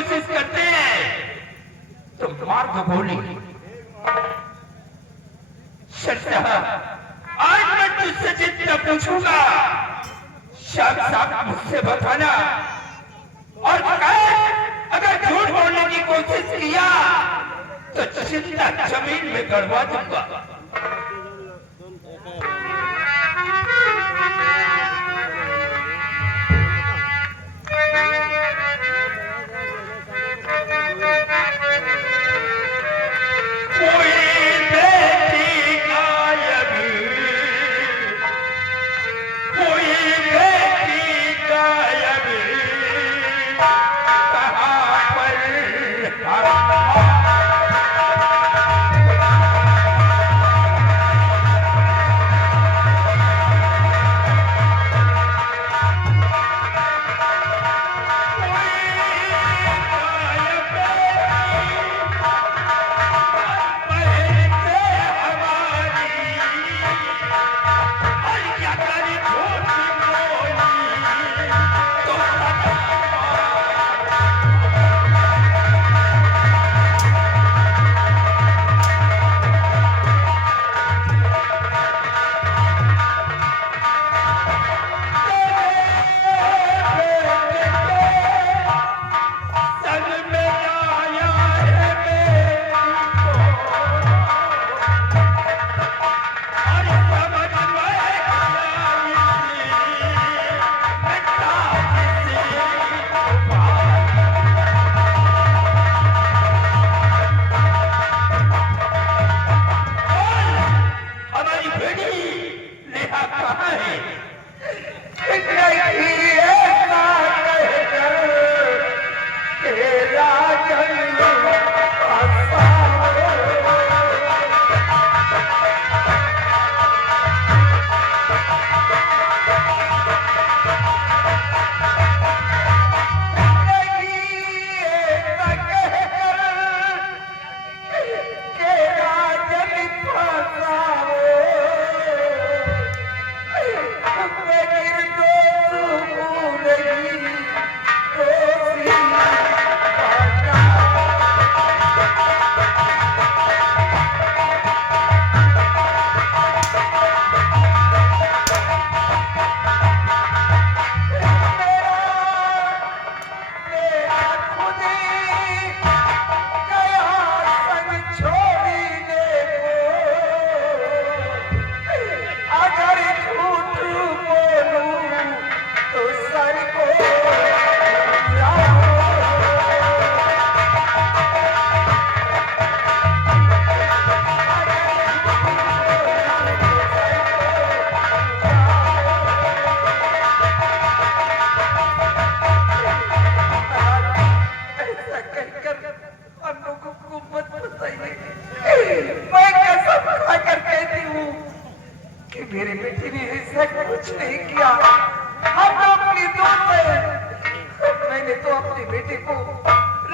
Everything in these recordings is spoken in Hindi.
कोशिश करते हैं तो मार दो गोली। शर्षा, आज मैं तुझसे जितना पूछूंगा साफ साफ मुझसे बताना, और अगर झूठ बोलने की कोशिश किया तो चिंता जमीन में गड़वा दूंगा। मेरी बेटी ने ऐसा कुछ नहीं किया। हम तो अपनी दोस्त है। मैंने तो अपनी बेटी को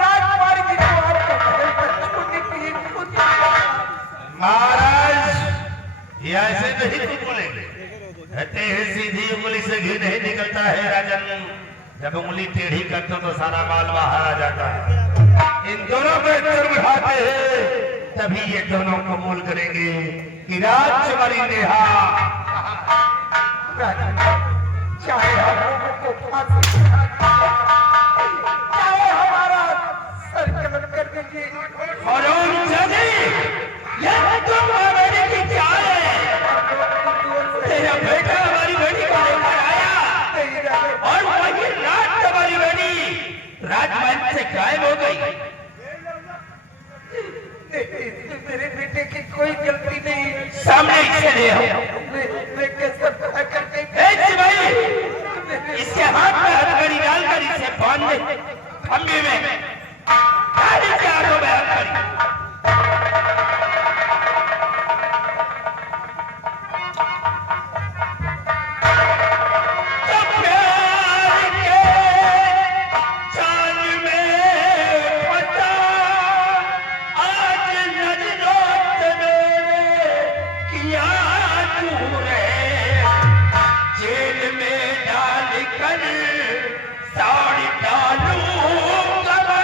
राजकुमारी जी को आपको घर पर छोड़ने के लिए खुद महाराज, ये ऐसे नहीं तुम बोलेंगे। कहते हैं सीधी उंगली से घी नहीं निकलता है राजन। जब उंगली टेढ़ी करते हो तो सारा माल बाहर आ जाता है। इन दोनों को एक उठाते हैं तभी ये दोनों कबूल करेंगे कि राजकुमारी नेहा चाहे हम लोगों को फांसी चाहे हमारा सर कलम कर दीजिए। और तुम हमारी की क्या है? तेरा बेटा हमारी बेटी को लेकर आया और वही रात हमारी बेटी राजमहल से गायब हो गई। मेरे बेटे की कोई गलती नहीं। सामने इसे ले आओ। मैं कैसे पता करते इसके हाथ में हथकड़ी डालकर इसे बांध दे खंभे में। इसके हाथों में हथकड़ी। जेल में डाल कर साड़ी डालूंगा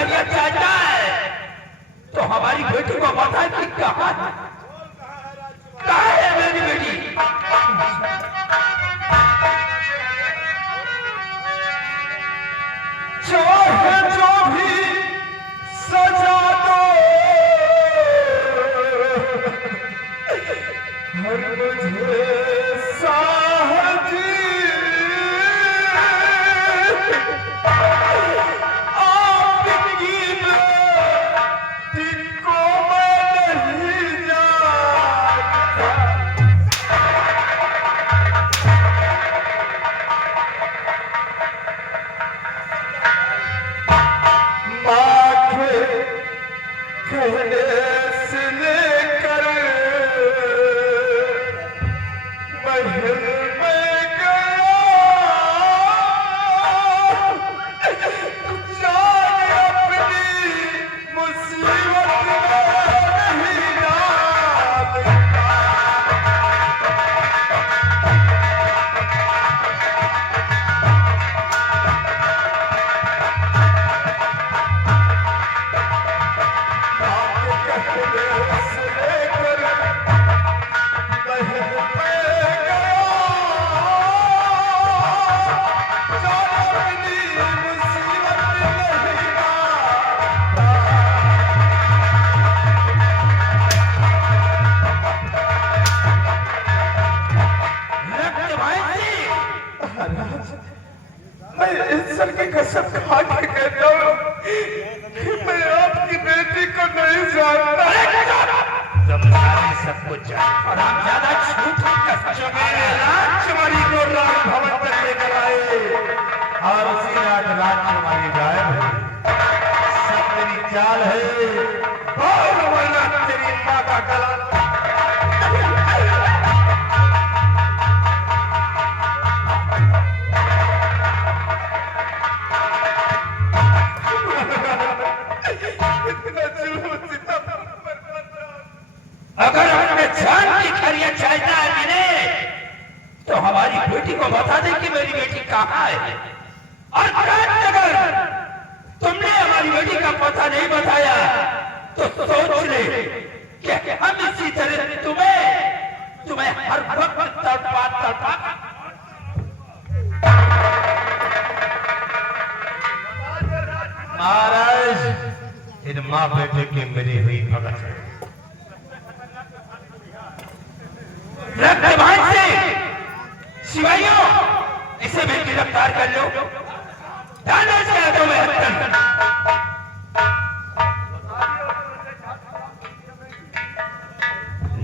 खैरियत चाहता है तो हमारी बेटी को बता कि कहाँ है मेरी बेटी। चाहे जो भी सजा दो हर मुझे साहजी आपकी बेटी को मैं नहीं जानता। माँ के कहने से लेकर महल में गया जाने अपनी मुसीबत में नहीं जानता। मैं ईश्वर की कसम खा के कहता हूँ कि मैं आपकी बेटी को नहीं जानता। तुम सारे सब कुछ जानते और हम ज्यादा झूठ राजकुमारी को राज भवन तक लेकर आए और उसी रात राजकुमारी गायब है। सब तेरी चाल है और वरना तेरी माँ का गला। अगर हमने जान की खैरियत चाहता है मैंने तो हमारी बेटी को बता दे कि मेरी बेटी कहाँ है। और अगर तुमने हमारी बेटी का पता नहीं बताया तो सोच ले कि हम इसी तरह तुम्हें हर वक्त तड़पा महाराज इन माँ बेटे की मिली हुई भगत है। रक्तवान से सिपाहियों इसे भी गिरफ्तार कर लो। डालो इसके हाथों में हत्या।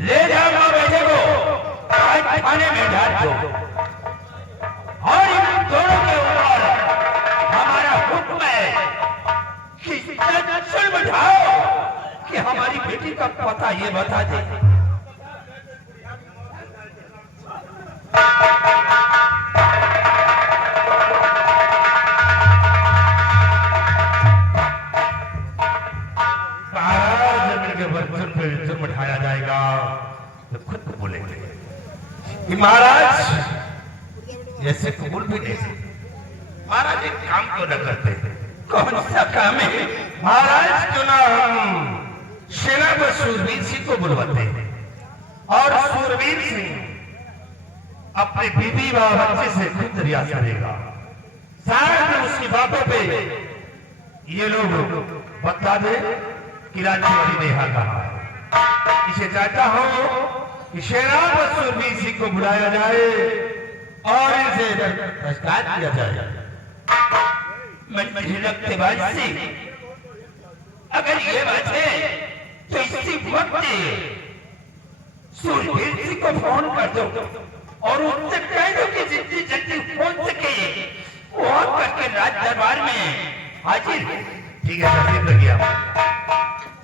ले जाओ माँ बेटे को थाने में डाल दो और इन दोनों के ऊपर हमारा हुक्म है कि जुल्म ढाओ कि हमारी बेटी का पता ये बता दे। जुर्म उठाया जाएगा तो खुद बोलेंगे कि महाराज जैसे कबूल भी नहीं थे। महाराज एक काम क्यों न करते? कौन सा काम है? महाराज क्यों ना हम सेना पर सूरवीर सिंह को बुलवाते हैं और सूरवीर सिंह अपने बीबी व बच्चे से खुद रियासत करेगा। शायद उसकी बातों पे ये लोग बता दे कि राजकुमारी ने यहाँ कहा है। इसे चाहता हूं कि सेना पर सूरवीर सिंह को बुलाया जाए और इसे गिरफ्तार किया जाए। मुझे लगते बात से अगर ये बात है तो इसी वक्त सूरवीर सिंह को फोन कर दो और उससे कह दो कि जितनी जल्दी हो सके वो करके राज दरबार में हाजिर। ठीक है तस्लीम लगी आप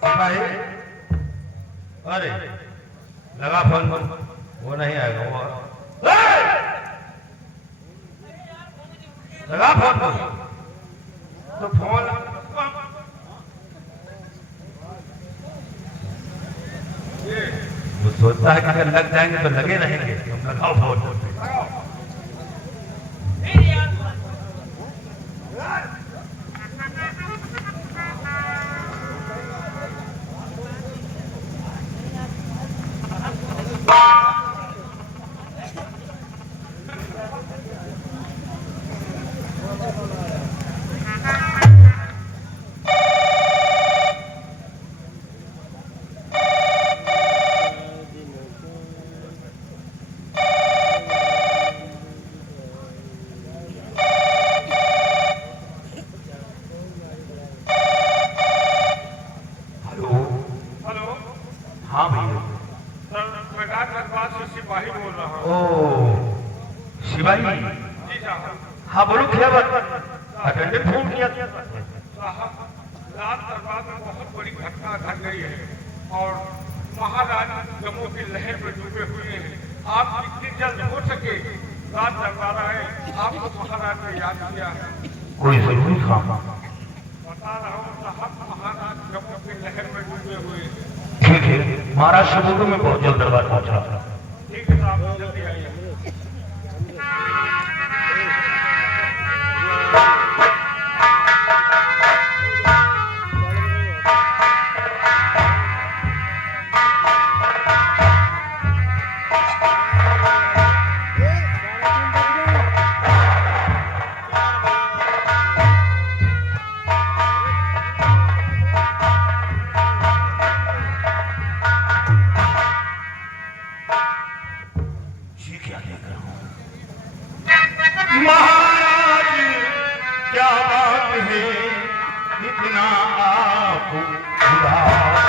सिपाही। अरे लगा फोन वो नहीं आएगा। वो लगा फोन तो फोन वो सोचता है कि अगर लग जाएंगे तो लगे रहेंगे। तुम लगाओ फोन। हाँ भैया। सर मैं राजपाल से सिपाही बोल रहा हूँ। ओ शिवाजी। जी साहब। हाँ बोलो क्या बात? अटेंडेंट फोन किया। साहब रात दरबार में बहुत बड़ी घटना घट गई है और महाराज गमों की लहर में डूबे हुए हैं। आप जितनी जल्द हो सके रात दरबार आए, आपको महाराज ने याद किया है। कोई जरूरी काम? बता रहा हूँ साहब, महाराज गमों की लहर में डूबे हुए हैं। ठीक है, महाराज शब्दों को मैं बहुत जल्द दरबार पहुंच रहा था। ठीक है साहब, जल्दी आइए। महाराज क्या बात है इतना आप उदास?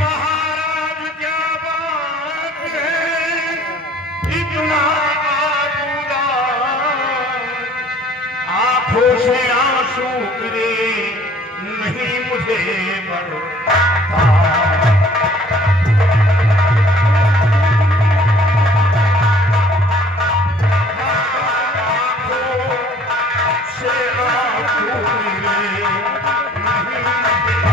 महाराज क्या बात है इतना आप उदास? आंखों से आंसू गिरे नहीं मुझे बर्दाश्त। आंखों से आंसू गिरे नहीं मुझे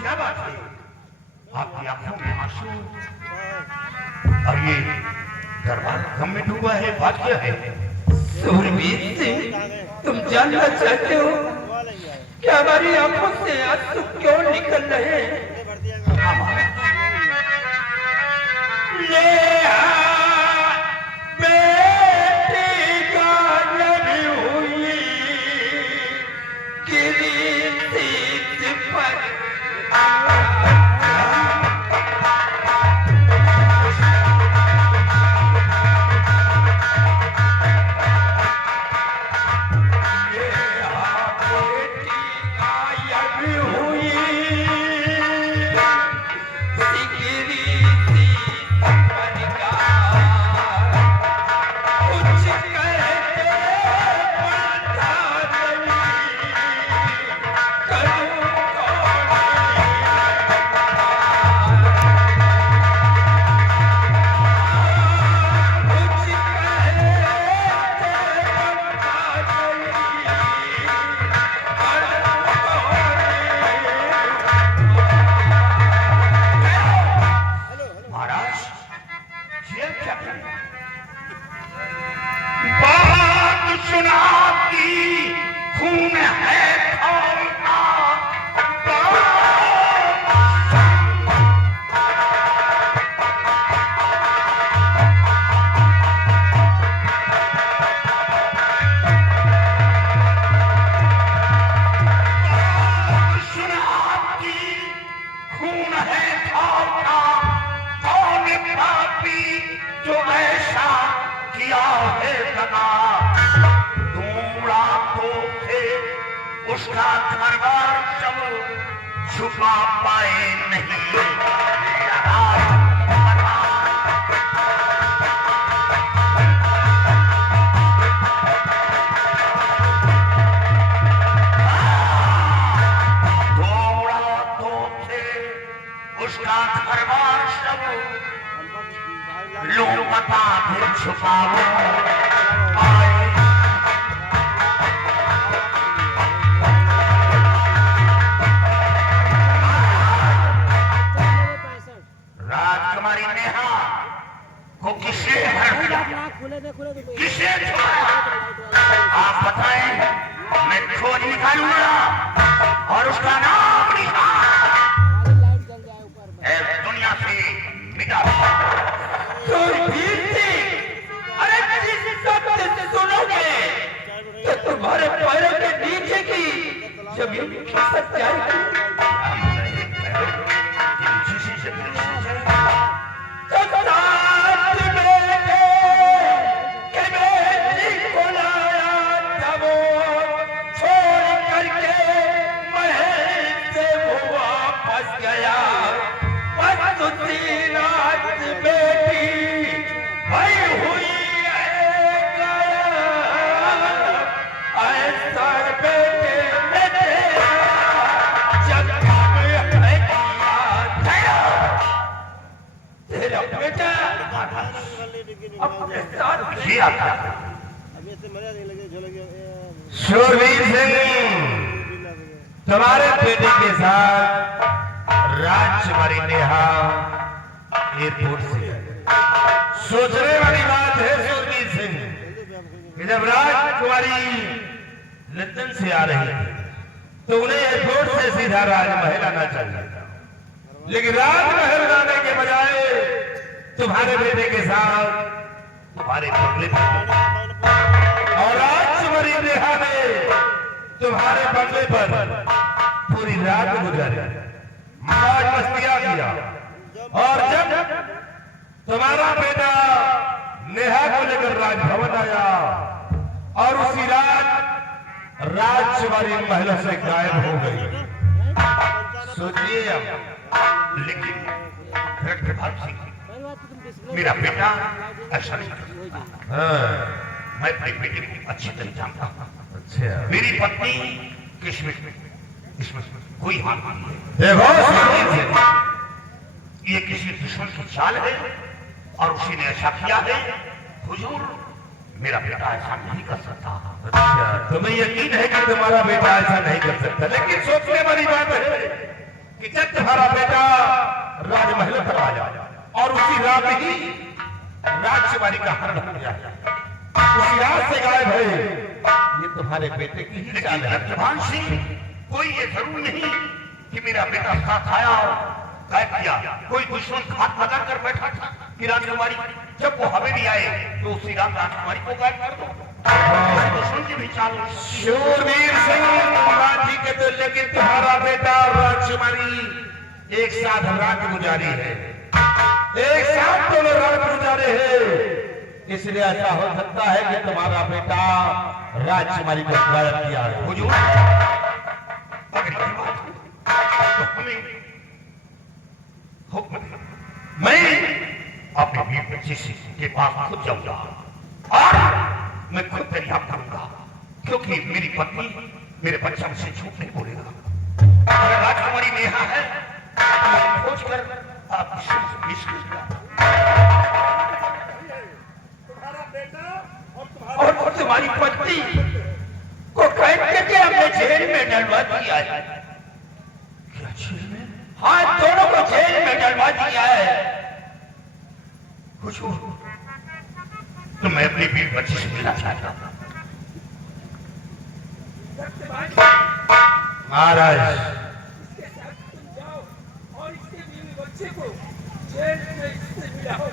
क्या बात है? आपकी आंखों में आंसू और ये दरबार गम में डूबा है, बात क्या है? सूरवीर सिंह, तुम जानना चाहते हो कि हमारी आंखों से आंसू क्यों निकल रहे हैं? ये बेटी गायब हुई गिरी सीट पर। उसका घरबार सब छुपा पाए नहीं। उसका घरबार सब लोग पता फिर छुपाओ पाए। जमीन खिसक जाएगी। तो साथ बेटे के बेटी को लाया था वो, छोड़ करके महल से वो वापस गया। बस उसी रात बेटी भाई हुई शूरवीर सिंह तुम्हारे बेटे के साथ राजकुमारी नेहा एयरपोर्ट से है। सोचने वाली बात है शूरवीर सिंह कि जब राजकुमारी लंदन से आ रही थी तो उन्हें एयरपोर्ट से सीधा राजमहल आना चाहिए था, लेकिन राजमहल आने के बजाय तुम्हारे बेटे के साथ तुम्हारे बंगले पर और राजकुमारी नेहा ने तुम्हारे बंगले पर पूरी रात गुजारी, मौज मस्तियां किया। और जब तुम्हारा बेटा नेहा को लेकर राजभवन आया और उसी रात राजकुमारी महिला से गायब हो गई। सोचिए अब, लेकिन मेरा बेटा ऐसा नहीं करता। मैं अपने बेटे को अच्छी तरह जानता हूँ। अच्छा, मेरी पत्नी किशमिश इसमें कोई हाथ नहीं है। देखो ये किसी दुश्मन की चाल है और उसी ने ऐसा किया है। हुजूर, मेरा बेटा ऐसा नहीं कर सकता। अच्छा, तुम्हें यकीन है कि तुम्हारा बेटा ऐसा नहीं कर सकता, लेकिन सोचने वाली बात है कि जब तुम्हारा बेटा राजमहल पर आया और उसी रात ही राजकुमारी का हरण हो गया, उसी रात से गायब है, ये तुम्हारे बेटे की ही चाल है। जवान सिंह, कोई ये जरूर नहीं कि मेरा बेटा साथ आया और गायब किया। कोई दुश्मन हाथ लगा कर बैठा था कि राजकुमारी जब वो हवेली आए तो उसी रात राजकुमारी को गायब कर दो। दुश्मन की भी चाल। शूरवीर सिंह, बात ठीक है, तो लेकिन तुम्हारा बेटा और राजकुमारी एक साथ रात गुजारी है, एक साथ दोनों रात गुजारे हैं, इसलिए ऐसा हो सकता है कि तुम्हारा बेटा राजकुमारी को गायब किया है। हुजूर, अगर ये बात तो हमें हुक्म दे, मैं अपने बीवी बच्चे के पास खुद जाऊंगा और मैं खुद दरियाफ्त करूंगा, क्योंकि मेरी पत्नी मेरे बच्चा मुझसे झूठ नहीं बोलेगा। अगर राजकुमारी नेहा है तो मैं खोज कर आपकी पेश करूंगा। और तुम्हारी पत्नी को कैद करके हमने जेल में डलवा दिया है। क्या जेल में? हाँ, दोनों को जेल में डलवा दिया है। हुजूर, तो मैं अपनी बीवी बच्ची से मिलना चाहता हूँ। महाराज, इसके साथ तुम जाओ और इसके बीवी बच्चे को जेल में इससे मिलाओ।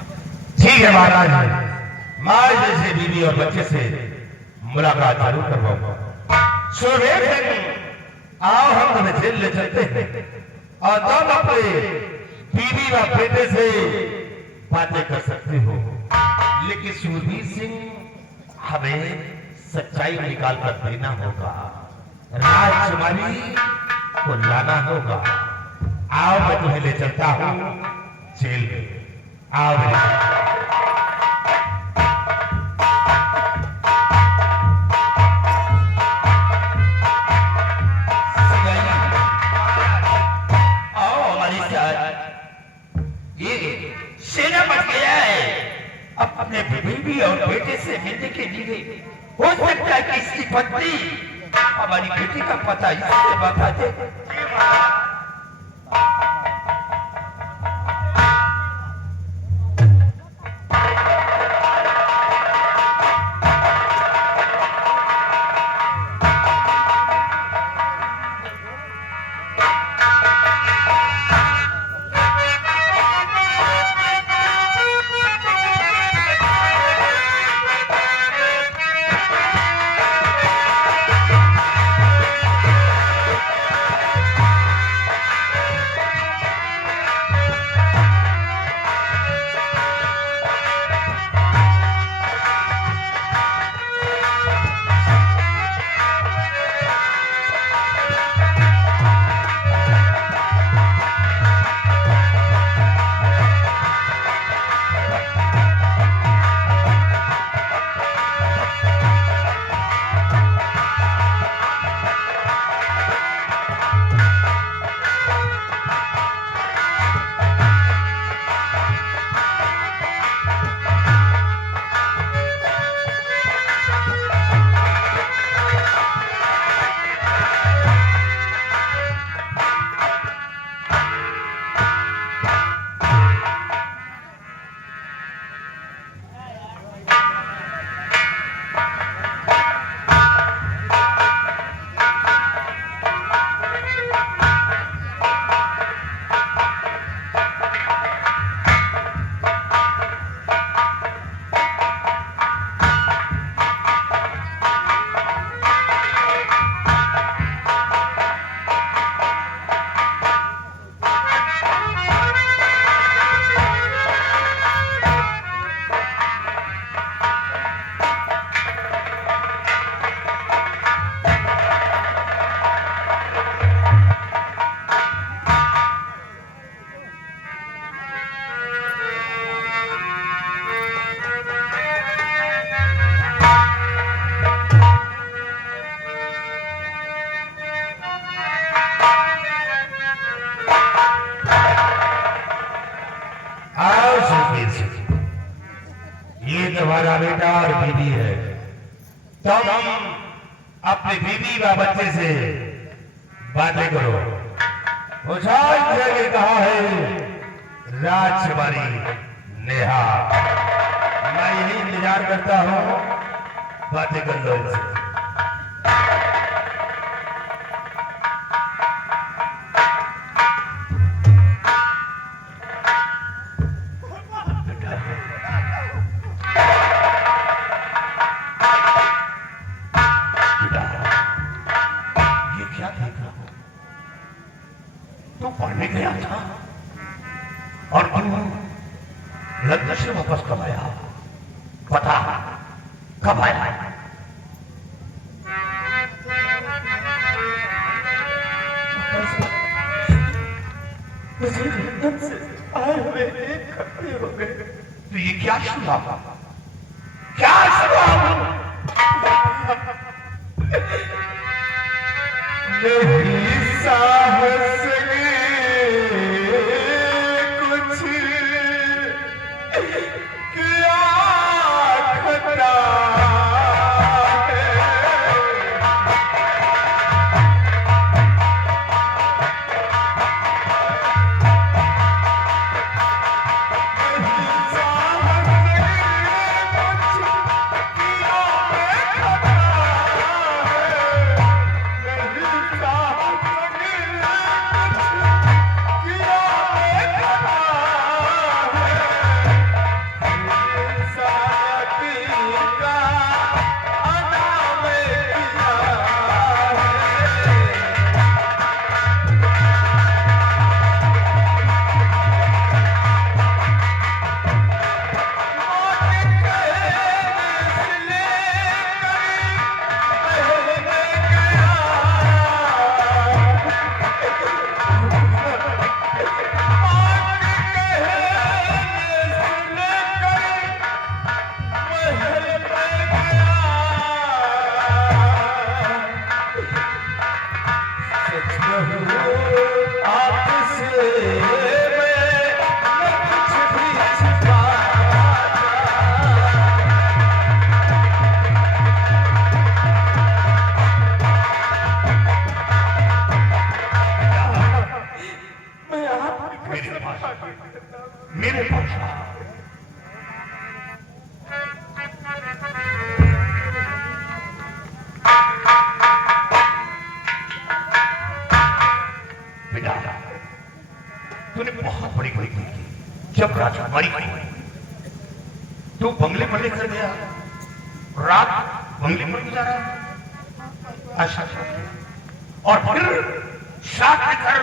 ठीक है महाराज, मैं जैसे बीवी और बच्चे से मुलाकात जरूर करवाऊंगा। शूरवीर सिंह, आओ हम तुम्हें जेल ले चलते हैं और तुम अपने बीवी व बेटे से बातें कर सकते हो, लेकिन शूरवीर सिंह, हमें सच्चाई निकाल कर देना होगा, राजकुमारी को लाना होगा। आओ मैं तुम्हें ले चलता हूँ जेल में। आओ मेरे सेना बच गया है। अब अपने बीवी और बेटे से मिलने के लिए हो सकता है कि इसकी पत्नी हमारी बेटी का पता इससे बता दे। हम अपने बीवी व बच्चे से बातें करो। उछाल के कहा है राजकुमारी नेहा, मैं यही इंतजार करता हूँ, बातें कर लो इनसे। तू पढ़ने गया था और तू लंदन से वापस कब आया? पता कब आया? मुझे लंदन से आए हुए 1 हफ्ते हो गए। तो ये क्या सुना? क्या सुना? नहीं साहस कुछ क्या खता मेरे पास बेटा, तूने बहुत बड़ी गलती की। जब राजकुमारी आई तो बंगले पर लेकर गया, रात बंगले पर गुजारा, अच्छा और फिर साथ में घर